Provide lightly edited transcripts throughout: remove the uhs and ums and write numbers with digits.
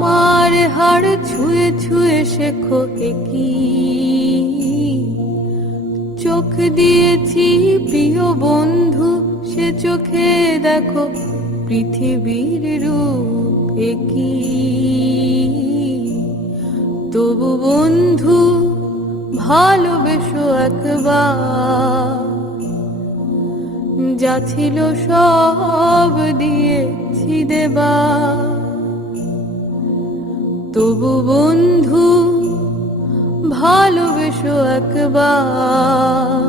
আমার হাড় ছুঁয়ে ছুঁয়ে শেখো কি চোখ দিয়েছি প্রিয় বন্ধু, সে চোখে দেখো পৃথিবীর রূপ কি। তবু বন্ধু ভালোবেসো একবার, যা ছিল সব দিয়েছি দেবার। তবু বন্ধু ভালোবেসো একবার,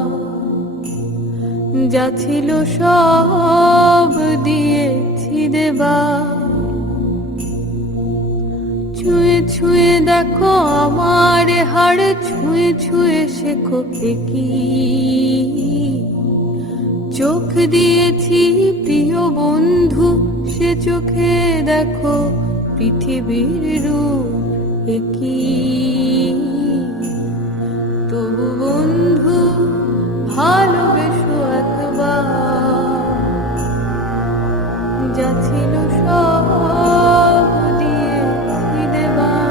যা ছিল সব দিয়েছি দেবার। ছুঁয়ে ছুঁয়ে দেখো আমার হাড়, ছুঁয়ে ছুঁয়ে শেখো কি চোখ দিয়েছি প্রিয় বন্ধু, সে চোখে দেখো পৃথিবীর রূপ কি। তবু বন্ধু ভালোবেসো একবার, যা ছিল সব দিয়েছি দেবার।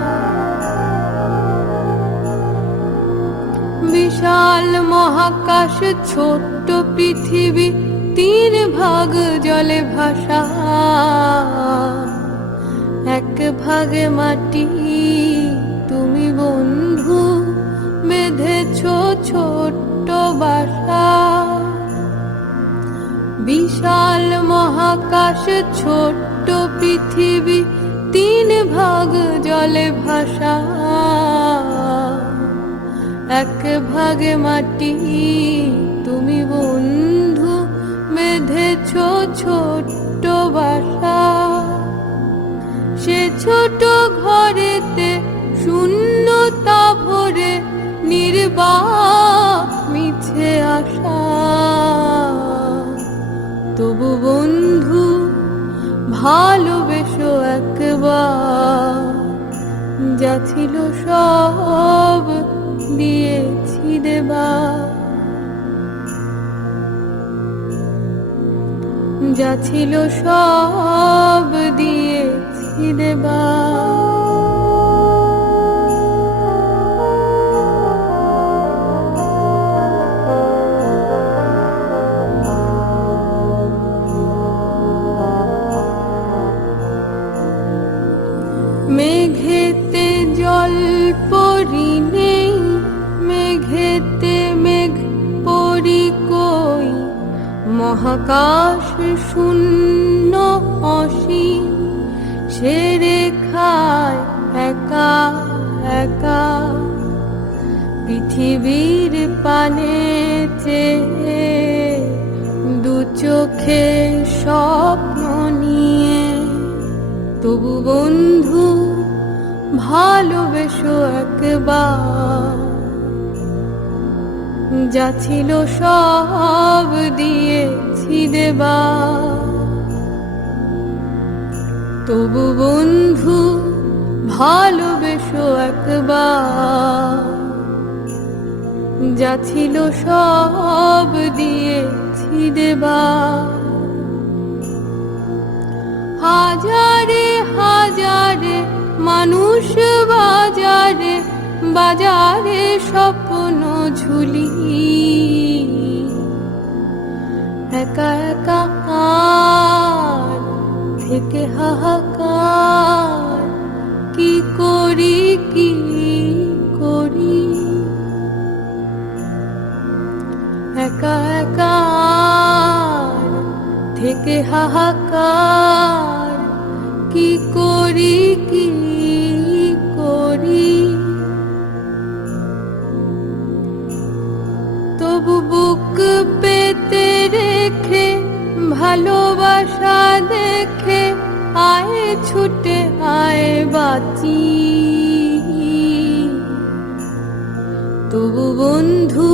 বিশাল মহাকাশ ছোট্ট পৃথিবী, 3 ভাগ জলে ভাসা, 1 ভাগে মাটি। তুমি বন্ধু বেঁধেছ ছোট্ট বাসা। বিশাল মহাকাশ ছোট্ট পৃথিবী, 3 ভাগ জলে ভাসা, 1 ভাগে মাটি। তুমি বন্ধু বেঁধেছ ছোট্ট বাসা। সে ছোট ঘরেতে শূন্যতা ভরে, নির্বাক মিছে আশা। তবু বন্ধু ভালোবেসো একবার, যা ছিল সব দিয়েছি দেবার। যা ছিল সব দিয়েছি দেবার। মেঘেতে জল পরি নেই, মেঘেতে মেঘ পরি কই। মহাকাশ শূন্য অসীম, সে রেখায় একা একা। পৃথিবীর পানে চেয়ে, 2 চোখে স্বপ্ন নিয়ে। তবু বন্ধু ভালোবেসো একবার, যা ছিল সব দিয়েছি দেবার। তবু বন্ধু ভালোবেসো একবার, যা ছিল সব দিয়েছি দেবার। হাজারে হাজারে মানুষ বাজারে, বাজারে স্বপ্ন ঝুলি। একা একা আর থেকে হাহাকার, কি করি কি করি। একা একা আর থেকে হাহাকার, কি করি কি করি। তবু বুক পেতে রেখে, ভালোবাসা দেখে, আয় ছুটে আয় বাঁচি। তবু বন্ধু